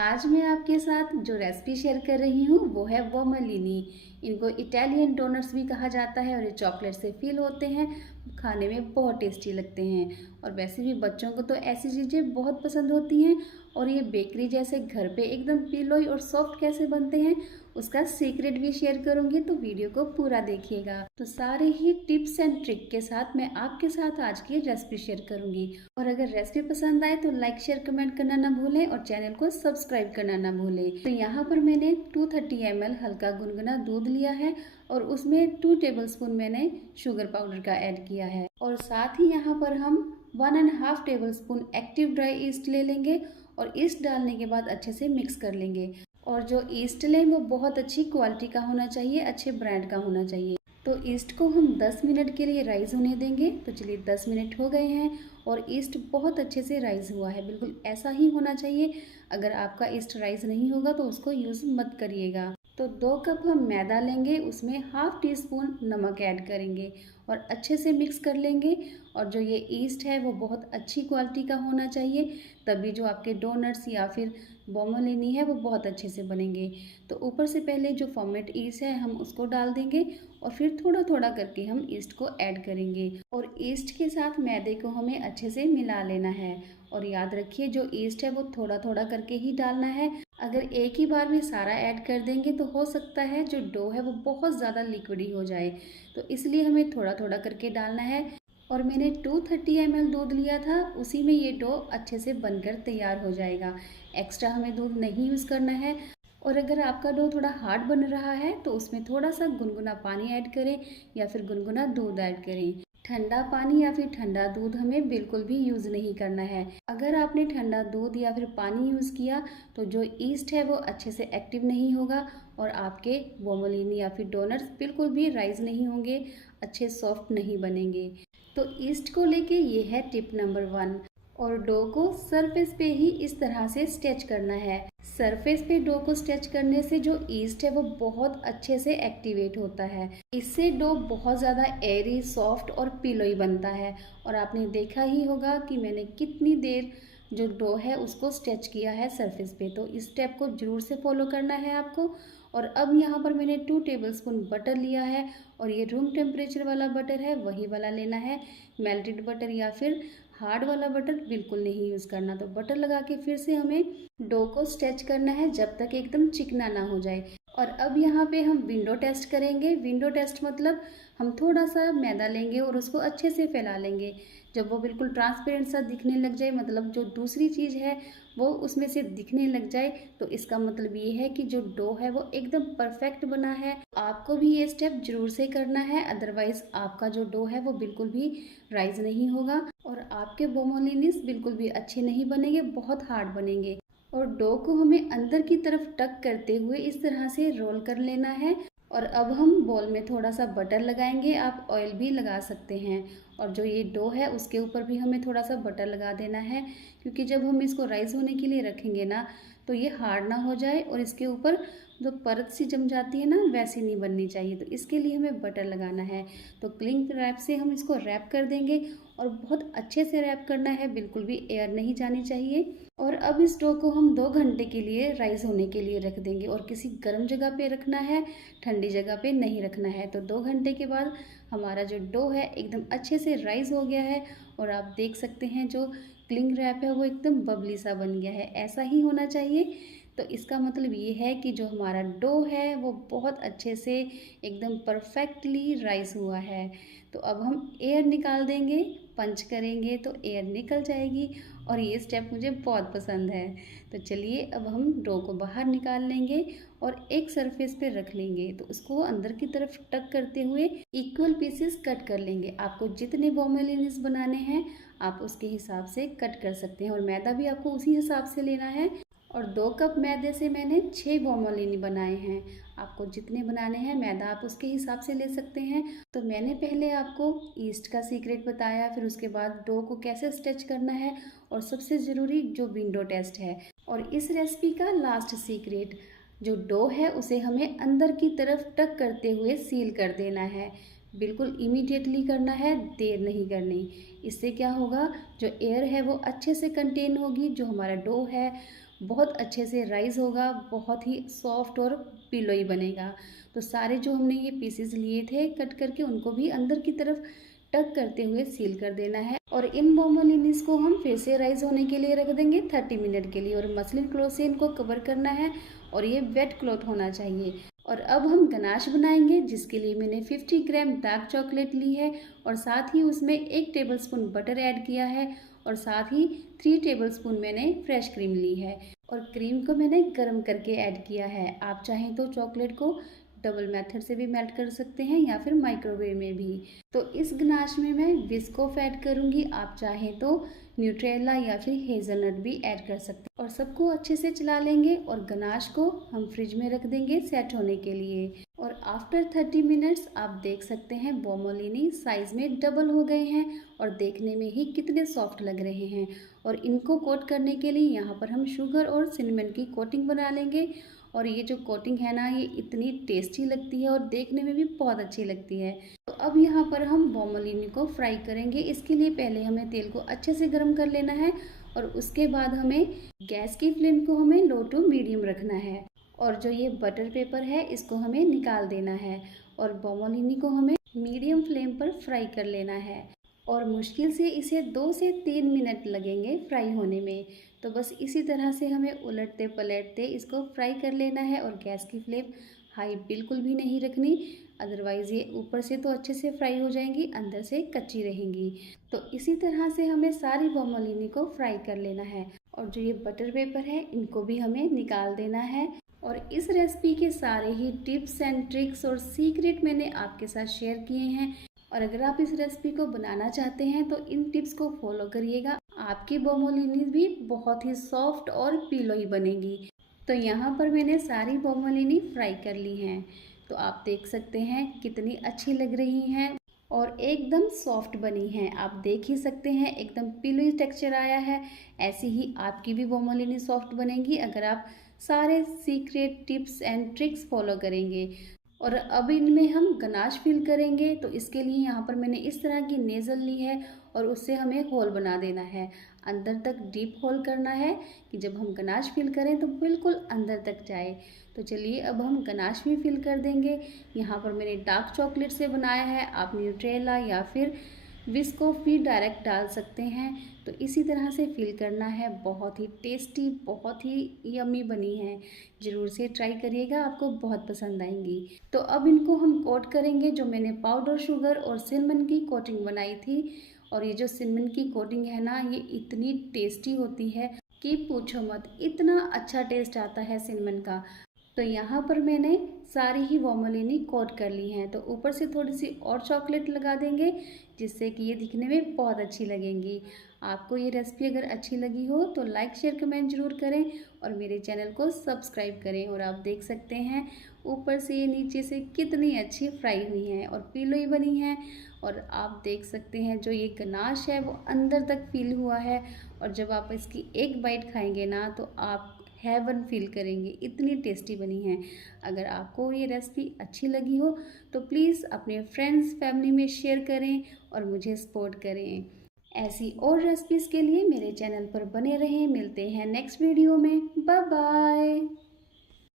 आज मैं आपके साथ जो रेसिपी शेयर कर रही हूँ वो है वोमलिनी। इनको इटालियन डोनट्स भी कहा जाता है और ये चॉकलेट से फिल होते हैं, खाने में बहुत टेस्टी लगते हैं। और वैसे भी बच्चों को तो ऐसी चीज़ें बहुत पसंद होती हैं। और ये बेकरी जैसे घर पे एकदम पिलोई और सॉफ्ट कैसे बनते हैं उसका सीक्रेट भी शेयर करूँगी, तो वीडियो को पूरा देखिएगा। तो सारे ही टिप्स एंड ट्रिक के साथ मैं आपके साथ आज की रेसिपी शेयर करूँगी। और अगर रेसिपी पसंद आए तो लाइक शेयर कमेंट करना ना भूलें और चैनल को सब्सक्राइब करना ना भूलें। तो यहाँ पर मैंने 230 ml हल्का गुनगुना दूध लिया है और उसमें 2 टेबलस्पून मैंने शुगर पाउडर का ऐड किया है। और साथ ही यहाँ पर हम 1.5 टेबलस्पून एक्टिव ड्राई ईस्ट ले लेंगे और ईस्ट डालने के बाद अच्छे से मिक्स कर लेंगे। और जो ईस्ट लें वो बहुत अच्छी क्वालिटी का होना चाहिए, अच्छे ब्रांड का होना चाहिए। तो ईस्ट को हम 10 मिनट के लिए राइज होने देंगे। तो चलिए 10 मिनट हो गए हैं और ईस्ट बहुत अच्छे से राइज हुआ है, बिल्कुल ऐसा ही होना चाहिए। अगर आपका ईस्ट राइज नहीं होगा तो उसको यूज़ मत करिएगा। तो 2 कप हम मैदा लेंगे, उसमें हाफ टी स्पून नमक ऐड करेंगे और अच्छे से मिक्स कर लेंगे। और जो ये ईस्ट है वो बहुत अच्छी क्वालिटी का होना चाहिए, तभी जो आपके डोनट्स या फिर वोमलिनी है वो बहुत अच्छे से बनेंगे। तो ऊपर से पहले जो फॉर्मेट ईस्ट है हम उसको डाल देंगे और फिर थोड़ा थोड़ा करके हम ईस्ट को ऐड करेंगे। और ईस्ट के साथ मैदे को हमें अच्छे से मिला लेना है। और याद रखिए जो ईस्ट है वो थोड़ा थोड़ा करके ही डालना है। अगर एक ही बार में सारा ऐड कर देंगे तो हो सकता है जो डो है वो बहुत ज़्यादा लिक्विडी हो जाए, तो इसलिए हमें थोड़ा थोड़ा करके डालना है। और मैंने 230 ml दूध लिया था, उसी में ये डो अच्छे से बनकर तैयार हो जाएगा। एक्स्ट्रा हमें दूध नहीं यूज़ करना है। और अगर आपका डो थोड़ा हार्ड बन रहा है तो उसमें थोड़ा सा गुनगुना पानी ऐड करें या फिर गुनगुना दूध ऐड करें। ठंडा पानी या फिर ठंडा दूध हमें बिल्कुल भी यूज़ नहीं करना है। अगर आपने ठंडा दूध या फिर पानी यूज़ किया तो जो ईस्ट है वो अच्छे से एक्टिव नहीं होगा और आपके वोमलिनी या फिर डोनट्स बिल्कुल भी राइज नहीं होंगे, अच्छे सॉफ्ट नहीं बनेंगे। तो ईस्ट को लेके ये है टिप नंबर 1। और डो को सरफेस पे ही इस तरह से स्ट्रेच करना है। सरफेस पे डो को स्ट्रेच करने से जो ईस्ट है वो बहुत अच्छे से एक्टिवेट होता है। इससे डो बहुत ज़्यादा एयरी, सॉफ्ट और पिलोई बनता है। और आपने देखा ही होगा कि मैंने कितनी देर जो डो है उसको स्ट्रेच किया है सरफेस पे। तो इस स्टेप को ज़रूर से फॉलो करना है आपको। और अब यहाँ पर मैंने 2 टेबलस्पून बटर लिया है और ये रूम टेम्परेचर वाला बटर है, वही वाला लेना है। मेल्टेड बटर या फिर हार्ड वाला बटर बिल्कुल नहीं यूज़ करना। तो बटर लगा के फिर से हमें डो को स्ट्रेच करना है जब तक एकदम चिकना ना हो जाए। और अब यहाँ पे हम विंडो टेस्ट करेंगे। विंडो टेस्ट मतलब हम थोड़ा सा मैदा लेंगे और उसको अच्छे से फैला लेंगे। जब वो बिल्कुल ट्रांसपेरेंट सा दिखने लग जाए, मतलब जो दूसरी चीज़ है वो उसमें से दिखने लग जाए, तो इसका मतलब ये है कि जो डो है वो एकदम परफेक्ट बना है। आपको भी ये स्टेप जरूर से करना है, अदरवाइज आपका जो डो है वो बिल्कुल भी राइज नहीं होगा और आपके वोमोलिनीस बिल्कुल भी अच्छे नहीं बनेंगे, बहुत हार्ड बनेंगे। और डो को हमें अंदर की तरफ टक करते हुए इस तरह से रोल कर लेना है। और अब हम बॉल में थोड़ा सा बटर लगाएंगे, आप ऑयल भी लगा सकते हैं। और जो ये डो है उसके ऊपर भी हमें थोड़ा सा बटर लगा देना है, क्योंकि जब हम इसको राइस होने के लिए रखेंगे ना तो ये हार्ड ना हो जाए और इसके ऊपर जो परत सी जम जाती है ना वैसी नहीं बननी चाहिए। तो इसके लिए हमें बटर लगाना है। तो क्लिंग रैप से हम इसको रैप कर देंगे और बहुत अच्छे से रैप करना है, बिल्कुल भी एयर नहीं जानी चाहिए। और अब इस डो को हम 2 घंटे के लिए राइस होने के लिए रख देंगे और किसी गर्म जगह पे रखना है, ठंडी जगह पे नहीं रखना है। तो 2 घंटे के बाद हमारा जो डो है एकदम अच्छे से राइस हो गया है और आप देख सकते हैं जो क्लिंग रैप है वो एकदम बबली सा बन गया है, ऐसा ही होना चाहिए। तो इसका मतलब ये है कि जो हमारा डो है वो बहुत अच्छे से एकदम परफेक्टली राइस हुआ है। तो अब हम एयर निकाल देंगे, पंच करेंगे तो एयर निकल जाएगी और ये स्टेप मुझे बहुत पसंद है। तो चलिए अब हम डो को बाहर निकाल लेंगे और एक सरफेस पे रख लेंगे। तो उसको अंदर की तरफ टक करते हुए इक्वल पीसेस कट कर लेंगे। आपको जितने वोमोलिनीस बनाने हैं आप उसके हिसाब से कट कर सकते हैं और मैदा भी आपको उसी हिसाब से लेना है। और 2 कप मैदे से मैंने 6 वोमोलिनी बनाए हैं। आपको जितने बनाने हैं मैदा आप उसके हिसाब से ले सकते हैं। तो मैंने पहले आपको ईस्ट का सीक्रेट बताया, फिर उसके बाद डो को कैसे स्ट्रेच करना है और सबसे ज़रूरी जो विंडो टेस्ट है। और इस रेसिपी का लास्ट सीक्रेट, जो डो है उसे हमें अंदर की तरफ टक करते हुए सील कर देना है। बिल्कुल इमीडिएटली करना है, देर नहीं करनी। इससे क्या होगा, जो एयर है वो अच्छे से कंटेन होगी, जो हमारा डो है बहुत अच्छे से राइस होगा, बहुत ही सॉफ्ट और पिलोई बनेगा। तो सारे जो हमने ये पीसेस लिए थे कट करके, उनको भी अंदर की तरफ टक करते हुए सील कर देना है। और इन बोमोलिनीस को हम फिर से राइस होने के लिए रख देंगे 30 मिनट के लिए, और मसलिन क्लॉथ से इनको कवर करना है और ये वेट क्लॉथ होना चाहिए। और अब हम गनाश बनाएंगे, जिसके लिए मैंने 50 ग्राम डार्क चॉकलेट ली है और साथ ही उसमें 1 टेबलस्पून बटर ऐड किया है और साथ ही 3 टेबलस्पून मैंने फ्रेश क्रीम ली है और क्रीम को मैंने गर्म करके ऐड किया है। आप चाहें तो चॉकलेट को डबल मेथड से भी मेल्ट कर सकते हैं या फिर माइक्रोवेव में भी। तो इस गनाश में मैं विस्कोफ ऐड करूंगी, आप चाहें तो न्यूट्रेला या फिर हेज़लनट भी ऐड कर सकते हैं। और सबको अच्छे से चला लेंगे और गनाश को हम फ्रिज में रख देंगे सेट होने के लिए। और आफ्टर 30 मिनट्स आप देख सकते हैं बोमोलिनी साइज में डबल हो गए हैं और देखने में ही कितने सॉफ्ट लग रहे हैं। और इनको कोट करने के लिए यहाँ पर हम शुगर और सिनेमन की कोटिंग बना लेंगे। और ये जो कोटिंग है ना, ये इतनी टेस्टी लगती है और देखने में भी बहुत अच्छी लगती है। तो अब यहाँ पर हम बोमोलिनी को फ्राई करेंगे। इसके लिए पहले हमें तेल को अच्छे से गर्म कर लेना है और उसके बाद हमें गैस की फ्लेम को हमें लो टू मीडियम रखना है। और जो ये बटर पेपर है इसको हमें निकाल देना है और बोमोलिनी को हमें मीडियम फ्लेम पर फ्राई कर लेना है। और मुश्किल से इसे 2 से 3 मिनट लगेंगे फ्राई होने में। तो बस इसी तरह से हमें उलटते पलटते इसको फ्राई कर लेना है और गैस की फ्लेम हाई बिल्कुल भी नहीं रखनी, अदरवाइज़ ये ऊपर से तो अच्छे से फ्राई हो जाएंगी, अंदर से कच्ची रहेंगी। तो इसी तरह से हमें सारी बोमोलिनी को फ्राई कर लेना है। और जो ये बटर पेपर है इनको भी हमें निकाल देना है। और इस रेसिपी के सारे ही टिप्स एंड ट्रिक्स और सीक्रेट मैंने आपके साथ शेयर किए हैं। और अगर आप इस रेसिपी को बनाना चाहते हैं तो इन टिप्स को फॉलो करिएगा, आपकी बोमोलिनी भी बहुत ही सॉफ्ट और पिलोई बनेगी। तो यहाँ पर मैंने सारी बोमोलिनी फ्राई कर ली हैं। तो आप देख सकते हैं कितनी अच्छी लग रही हैं और एकदम सॉफ्ट बनी हैं। आप देख ही सकते हैं एकदम पिलोई टेक्सचर आया है। ऐसी ही आपकी भी बोमोलिनी सॉफ्ट बनेगी अगर आप सारे secret tips and tricks follow करेंगे। और अब इनमें हम गनाश फिल करेंगे। तो इसके लिए यहाँ पर मैंने इस तरह की नेज़ल ली है और उससे हमें होल बना देना है, अंदर तक डीप होल करना है कि जब हम गनाश फिल करें तो बिल्कुल अंदर तक जाए। तो चलिए अब हम गनाश भी फिल कर देंगे। यहाँ पर मैंने डार्क चॉकलेट से बनाया है, आप न्यूट्रेला या फिर विस्कोफ भी डायरेक्ट डाल सकते हैं। तो इसी तरह से फिल करना है। बहुत ही टेस्टी, बहुत ही यम्मी बनी है, ज़रूर से ट्राई करिएगा, आपको बहुत पसंद आएंगी। तो अब इनको हम कोट करेंगे। जो मैंने पाउडर शुगर और सिनेमन की कोटिंग बनाई थी, और ये जो सिनेमन की कोटिंग है ना, ये इतनी टेस्टी होती है कि पूछो मत, इतना अच्छा टेस्ट आता है सिनेमन का। तो यहाँ पर मैंने सारी ही बोमोलिनी कोट कर ली हैं। तो ऊपर से थोड़ी सी और चॉकलेट लगा देंगे, जिससे कि ये दिखने में बहुत अच्छी लगेंगी। आपको ये रेसिपी अगर अच्छी लगी हो तो लाइक शेयर कमेंट जरूर करें और मेरे चैनल को सब्सक्राइब करें। और आप देख सकते हैं ऊपर से ये नीचे से कितनी अच्छी फ्राई हुई हैं और पिलोई बनी हैं। और आप देख सकते हैं जो ये गनाश है वो अंदर तक फील हुआ है। और जब आप इसकी एक बाइट खाएंगे ना तो आप हेवन फील करेंगे, इतनी टेस्टी बनी है। अगर आपको ये रेसिपी अच्छी लगी हो तो प्लीज़ अपने फ्रेंड्स फैमिली में शेयर करें और मुझे सपोर्ट करें। ऐसी और रेसिपीज़ के लिए मेरे चैनल पर बने रहें। मिलते हैं नेक्स्ट वीडियो में। Bye bye.